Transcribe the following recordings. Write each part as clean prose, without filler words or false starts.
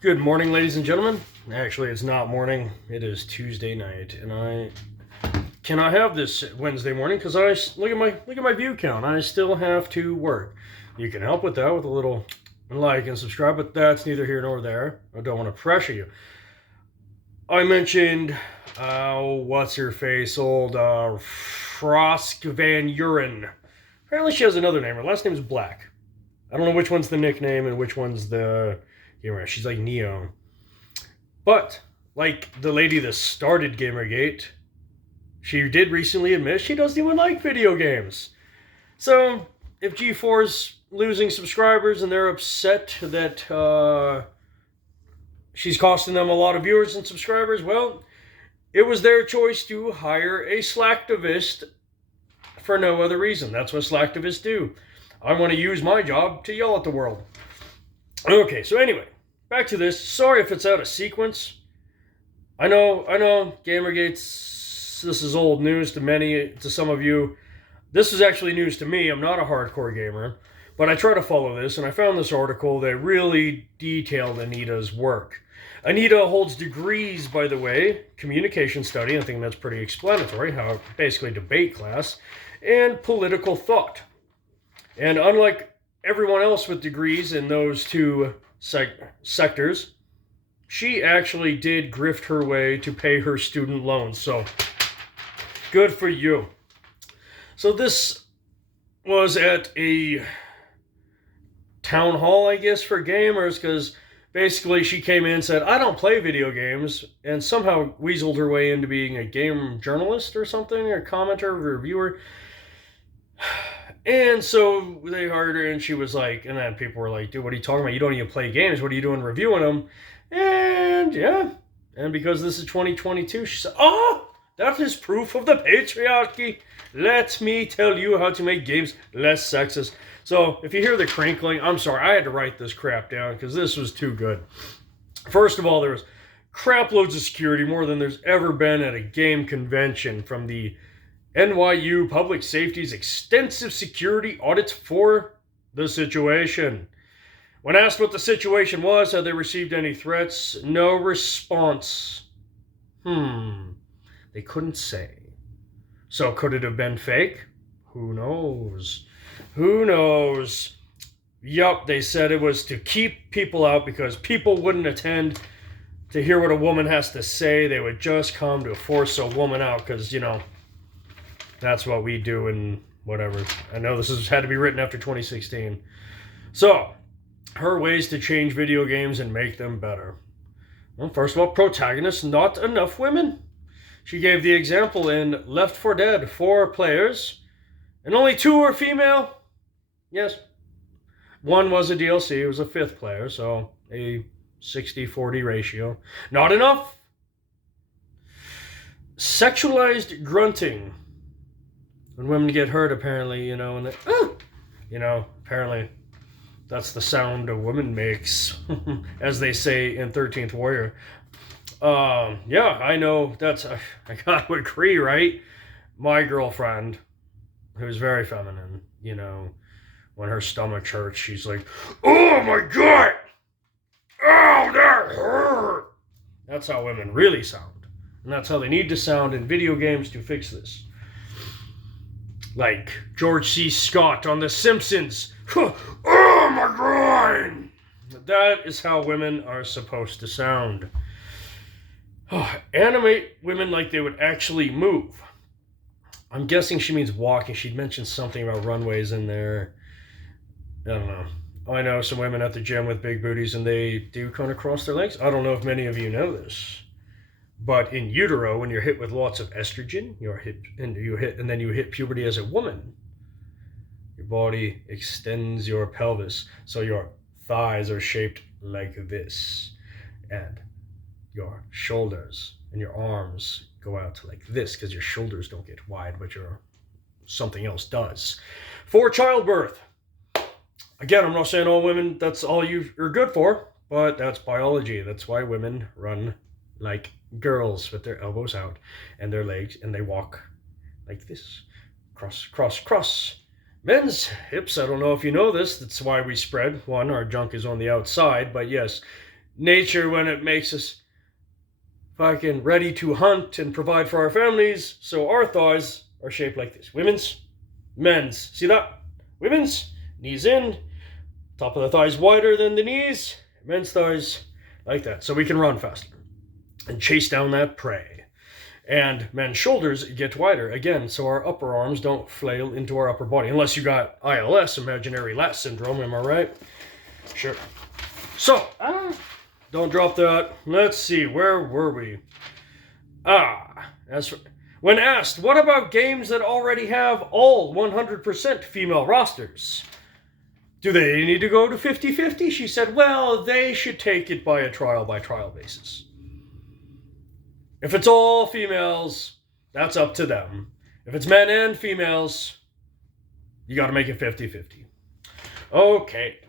Good morning, ladies and gentlemen. Actually, it's not morning. It is Tuesday night, and I cannot have this Wednesday morning because I look at my view count. I still have to work. You can help with that with a little like and subscribe, but that's neither here nor there. I don't want to pressure you. I mentioned what's her face, old Frosk Van Uren. Apparently, she has another name. Her last name is Black. I don't know which one's the nickname and which one's the. She's like Neo. But, like the lady that started Gamergate, she did recently admit she doesn't even like video games. So, if G4's losing subscribers and they're upset that she's costing them a lot of viewers and subscribers, well, it was their choice to hire a slacktivist for no other reason. That's what slacktivists do. I want to use my job to yell at the world. Okay, so anyway, back to this. Sorry if it's out of sequence. I know, Gamergate's, this is old news to some of you. This is actually news to me. I'm not a hardcore gamer, but I try to follow this, and I found this article that really detailed Anita's work. Anita holds degrees, by the way, communication study, I think that's pretty explanatory, how basically debate class, and political thought. And unlike everyone else with degrees in those two sectors, she actually did grift her way to pay her student loans. So, good for you. So this was at a town hall, I guess, for gamers, because basically she came in and said, I don't play video games, and somehow weaseled her way into being a game journalist or something, or commenter, reviewer. And so they hired her, and she was like, and then people were like, dude, what are you talking about? You don't even play games. What are you doing reviewing them? And yeah, and because this is 2022, she said, oh, that is proof of the patriarchy. Let me tell you how to make games less sexist. So if you hear the crinkling, I'm sorry, I had to write this crap down because this was too good. First of all, there was crap loads of security, more than there's ever been at a game convention, from the NYU Public Safety's extensive security audits for the situation. When asked what the situation was, had they received any threats, no response. They couldn't say. So could it have been fake? Who knows? Who knows? Yup, they said it was to keep people out because people wouldn't attend to hear what a woman has to say. They would just come to force a woman out because, that's what we do and whatever. I know this has had to be written after 2016. So, her ways to change video games and make them better. Well, first of all, protagonists, not enough women. She gave the example in Left 4 Dead, 4 players, and only 2 were female. Yes. 1 was a DLC, it was a 5th player, so a 60-40 ratio. Not enough. Sexualized grunting. When women get hurt, apparently, and apparently that's the sound a woman makes, as they say in 13th Warrior. Yeah, I know I gotta agree, right? My girlfriend, who's very feminine, when her stomach hurts, she's like, oh my God! Oh, that hurt! That's how women really sound. And that's how they need to sound in video games to fix this. Like George C. Scott on The Simpsons. Oh my God! That is how women are supposed to sound. Animate women like they would actually move. I'm guessing she means walking. She'd mentioned something about runways in there. I don't know. I know some women at the gym with big booties and they do kind of cross their legs. I don't know if many of you know this. But in utero, when you're hit with lots of estrogen, and then you hit puberty as a woman, your body extends your pelvis, so your thighs are shaped like this, and your shoulders and your arms go out to like this, because your shoulders don't get wide, but something else does. For childbirth. Again, I'm not saying all women, that's all you're good for, but that's biology. That's why women run like girls with their elbows out and their legs, and they walk like this. Cross, cross, cross. Men's hips, I don't know if you know this, that's why we spread. One, our junk is on the outside, but yes, nature when it makes us fucking ready to hunt and provide for our families. So our thighs are shaped like this. Women's, men's. See that? Women's, knees in, top of the thighs wider than the knees. Men's thighs like that. So we can run faster and chase down that prey. And men's shoulders get wider again, so our upper arms don't flail into our upper body. Unless you got ILS, imaginary lat syndrome, am I right? Sure. So, don't drop that. Let's see, where were we? When asked, what about games that already have all 100% female rosters? Do they need to go to 50-50? She said, well, they should take it by a trial-by-trial basis. If it's all females, that's up to them. If it's men and females, you got to make it 50-50. Okay.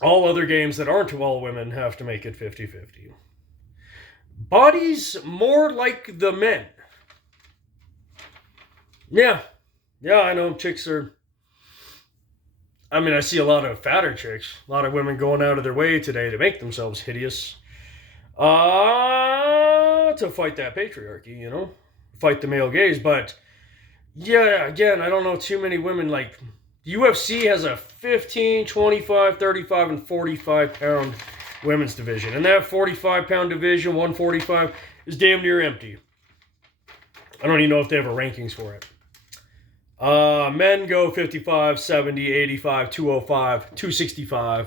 All other games that aren't all women have to make it 50-50. Bodies more like the men. Yeah, I know chicks are... I mean, I see a lot of fatter chicks. A lot of women going out of their way today to make themselves hideous. To fight that patriarchy, you know? Fight the male gaze. But, yeah, again, I don't know too many women, like... UFC has a 15, 25, 35, and 45-pound women's division. And that 45-pound division, 145, is damn near empty. I don't even know if they have a rankings for it. Men go 55, 70, 85, 205, 265.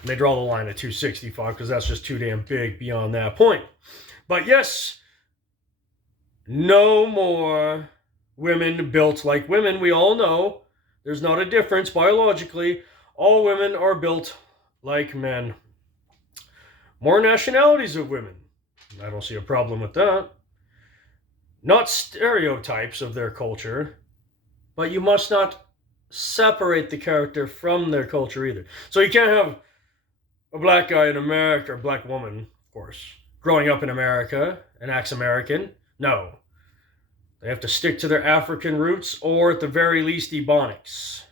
And they draw the line at 265 because that's just too damn big beyond that point. But yes, no more women built like women. We all know there's not a difference biologically. All women are built like men. More nationalities of women. I don't see a problem with that. Not stereotypes of their culture, but you must not separate the character from their culture either. So you can't have a black guy in America, or a black woman, of course, growing up in America and acts American. No. They have to stick to their African roots, or at the very least, Ebonics.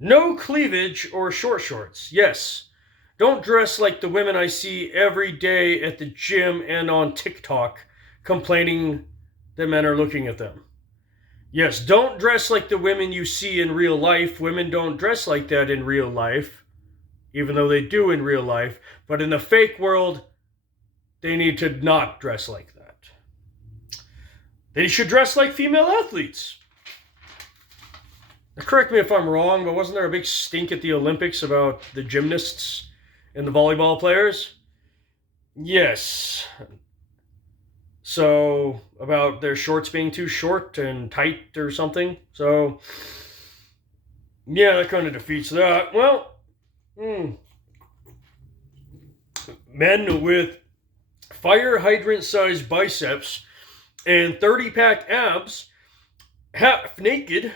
No cleavage or short shorts. Yes. Don't dress like the women I see every day at the gym and on TikTok complaining that men are looking at them. Yes, don't dress like the women you see in real life. Women don't dress like that in real life, even though they do in real life. But in the fake world, they need to not dress like that. They should dress like female athletes. Now, correct me if I'm wrong, but wasn't there a big stink at the Olympics about the gymnasts and the volleyball players? Yes. So, about their shorts being too short and tight or something. So, yeah, that kind of defeats that. Well, men with fire hydrant-sized biceps and 30-pack abs, half naked,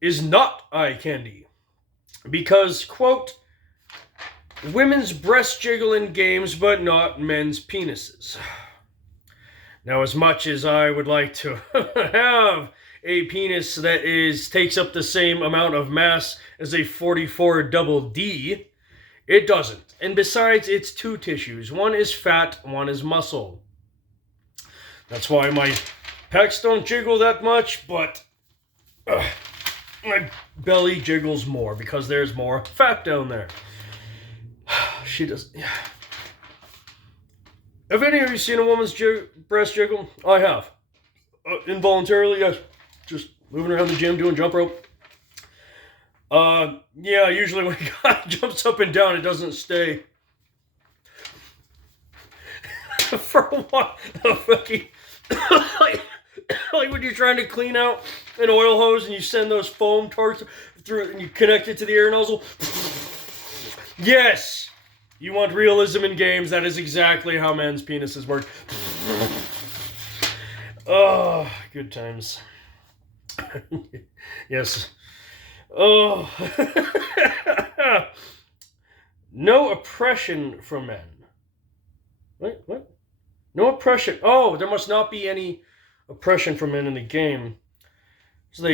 is not eye candy. Because, quote, women's breast jiggle in games, but not men's penises. Now, as much as I would like to have a penis that takes up the same amount of mass as a 44 double D, it doesn't. And besides, it's two tissues. One is fat, one is muscle. That's why my pecs don't jiggle that much, but my belly jiggles more because there's more fat down there. She does. Yeah. Have any of you seen a woman's breast jiggle? I have. Involuntarily, yes. Just moving around the gym, doing jump rope. Yeah, usually when a guy jumps up and down, it doesn't stay. For a while, like when you're trying to clean out an oil hose and you send those foam tarts through and you connect it to the air nozzle. Yes! You want realism in games, that is exactly how men's penises work. Oh, good times. Yes. Oh. No oppression from men. What? No oppression. Oh, there must not be any oppression from men in the game. So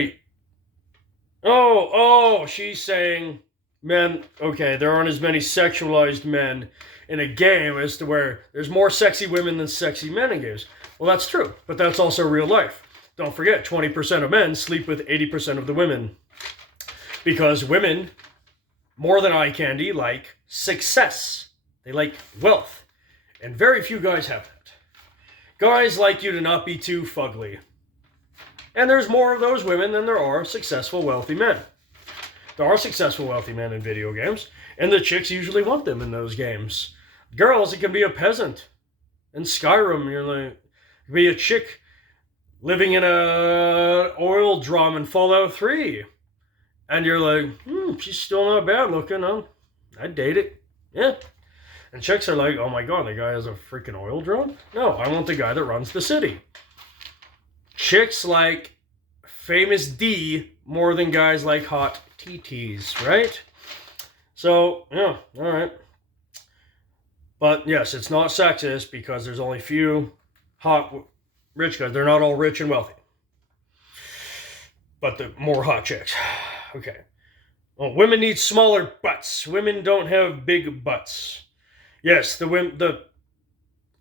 she's saying men, okay, there aren't as many sexualized men in a game as to where there's more sexy women than sexy men in games. Well, that's true, but that's also real life. Don't forget, 20% of men sleep with 80% of the women. Because women, more than eye candy, like success. They like wealth. And very few guys have that. Guys like you to not be too fugly. And there's more of those women than there are successful, wealthy men. There are successful, wealthy men in video games, and the chicks usually want them in those games. Girls, it can be a peasant. In Skyrim, you're like, be a chick living in a oil drum in Fallout 3. And you're like, she's still not bad looking. I'd date it. Yeah. And chicks are like, oh my god, the guy has a freaking oil drum? No, I want the guy that runs the city. Chicks like famous D more than guys like hot TTs, right? So, yeah, alright. But yes, it's not sexist because there's only few hot rich guys. They're not all rich and wealthy. But the more hot chicks. Okay. Well, women need smaller butts. Women don't have big butts. Yes, the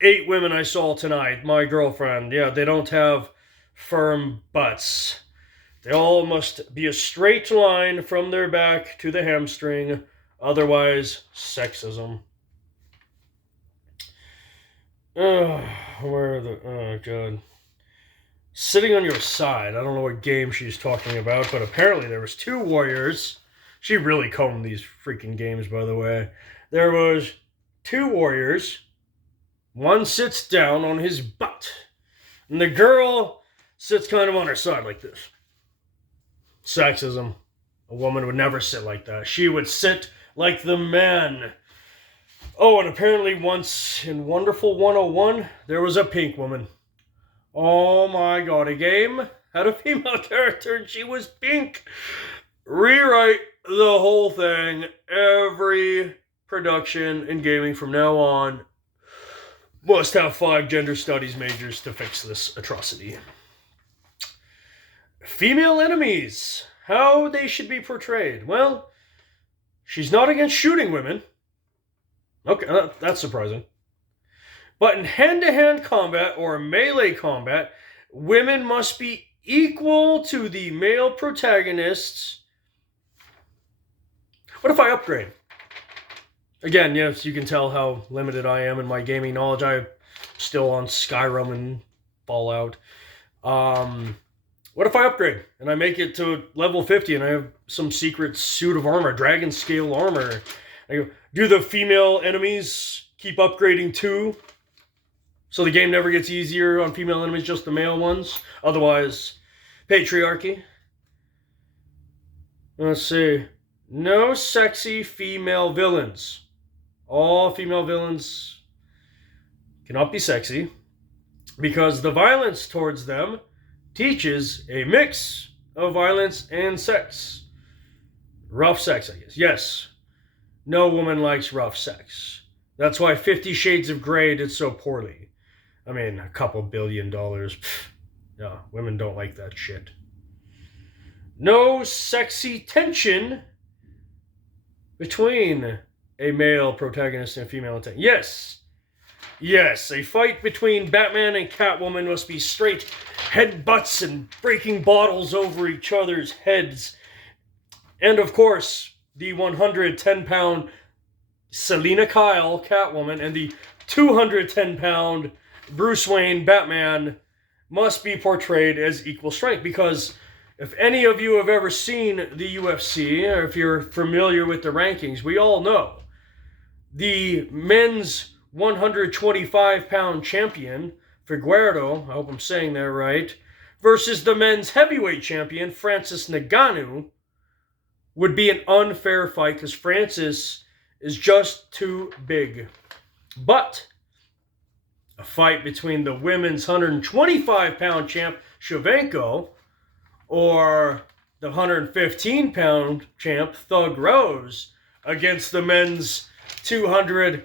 8 women I saw tonight, my girlfriend, yeah, they don't have firm butts. They all must be a straight line from their back to the hamstring. Otherwise, sexism. Oh, God. Sitting on your side. I don't know what game she's talking about, but apparently there was 2 warriors. She really combed these freaking games, by the way. There was 2 warriors. One sits down on his butt. And the girl sits kind of on her side like this. Sexism. A woman would never sit like that. She would sit like the man. Oh, and apparently once in Wonderful 101, there was a pink woman. Oh my god, a game had a female character and she was pink. Rewrite the whole thing. Every production in gaming from now on must have 5 gender studies majors to fix this atrocity. Female enemies. How they should be portrayed. Well, she's not against shooting women. Okay, that's surprising. But in hand-to-hand combat or melee combat, women must be equal to the male protagonists. What if I upgrade? Again, yes, you can tell how limited I am in my gaming knowledge. I'm still on Skyrim and Fallout. What if I upgrade and I make it to level 50 and I have some secret suit of armor, dragon scale armor? I go, do the female enemies keep upgrading too? So the game never gets easier on female enemies, just the male ones? Otherwise, patriarchy. Let's see. No sexy female villains. All female villains cannot be sexy because the violence towards them teaches a mix of violence and sex. Rough sex, I guess. Yes. No woman likes rough sex. That's why 50 Shades of Grey did so poorly. I mean, a couple $1 billion. No, women don't like that shit. No sexy tension between a male protagonist and a female antagonist. Yes, a fight between Batman and Catwoman must be straight headbutts and breaking bottles over each other's heads. And of course, the 110-pound Selina Kyle, Catwoman, and the 210-pound Bruce Wayne, Batman, must be portrayed as equal strength. Because if any of you have ever seen the UFC, or if you're familiar with the rankings, we all know the men's 125-pound champion, Figueiredo, I hope I'm saying that right, versus the men's heavyweight champion, Francis Ngannou, would be an unfair fight because Francis is just too big. But a fight between the women's 125-pound champ, Shevchenko, or the 115-pound champ, Thug Rose, against the men's heavyweight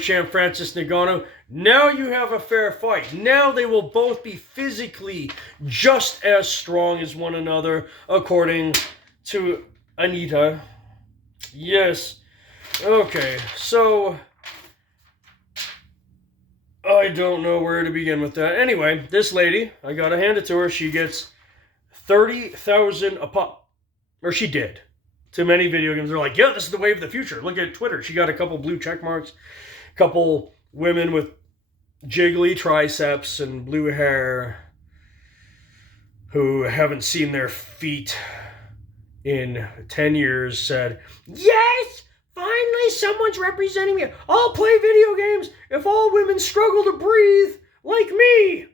champ, Francis Ngannou. Now you have a fair fight. Now they will both be physically just as strong as one another, according to Anita. Yes. Okay, so I don't know where to begin with that. Anyway, this lady, I gotta hand it to her. She gets 30,000 a pop, or she did. To many video games, they're like, yeah, this is the wave of the future. Look at Twitter. She got a couple blue check marks, a couple women with jiggly triceps and blue hair who haven't seen their feet in 10 years said, yes, finally someone's representing me. I'll play video games if all women struggle to breathe like me.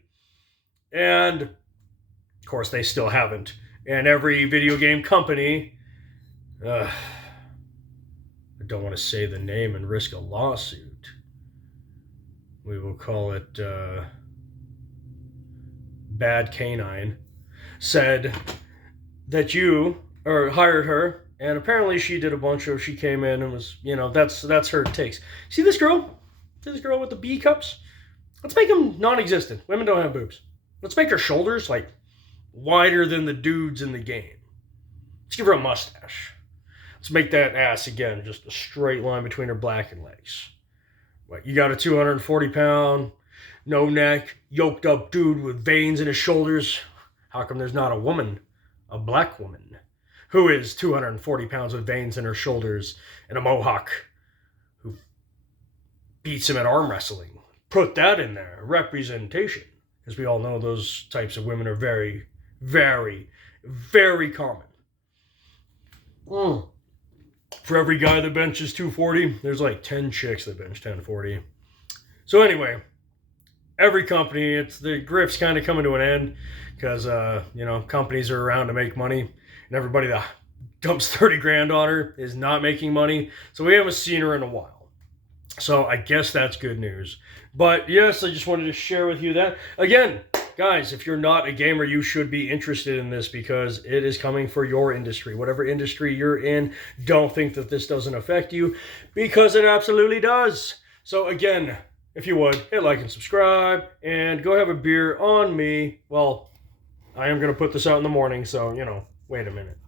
And of course they still haven't. And every video game company, I don't want to say the name and risk a lawsuit. We will call it Bad Canine, said that you hired her, and apparently she did a bunch of, she came in and was, that's her takes. See this girl? See this girl with the B cups? Let's make them non-existent. Women don't have boobs. Let's make her shoulders like wider than the dudes in the game. Let's give her a mustache. Let's make that ass again just a straight line between her blackened legs. What, you got a 240-pound, no neck, yoked up dude with veins in his shoulders? How come there's not a woman, a black woman, who is 240 pounds with veins in her shoulders and a mohawk, who beats him at arm wrestling? Put that in there, representation. Because we all know those types of women are very, very, very common. For every guy that benches 240, there's like 10 chicks that bench 1040. So anyway, every company, the grift's kind of coming to an end because, companies are around to make money, and everybody that dumps 30 grand on her is not making money. So we haven't seen her in a while. So I guess that's good news. But yes, I just wanted to share with you that. Again, guys, if you're not a gamer, you should be interested in this because it is coming for your industry. Whatever industry you're in, don't think that this doesn't affect you because it absolutely does. So again, if you would, hit like and subscribe and go have a beer on me. Well, I am going to put this out in the morning, so, wait a minute.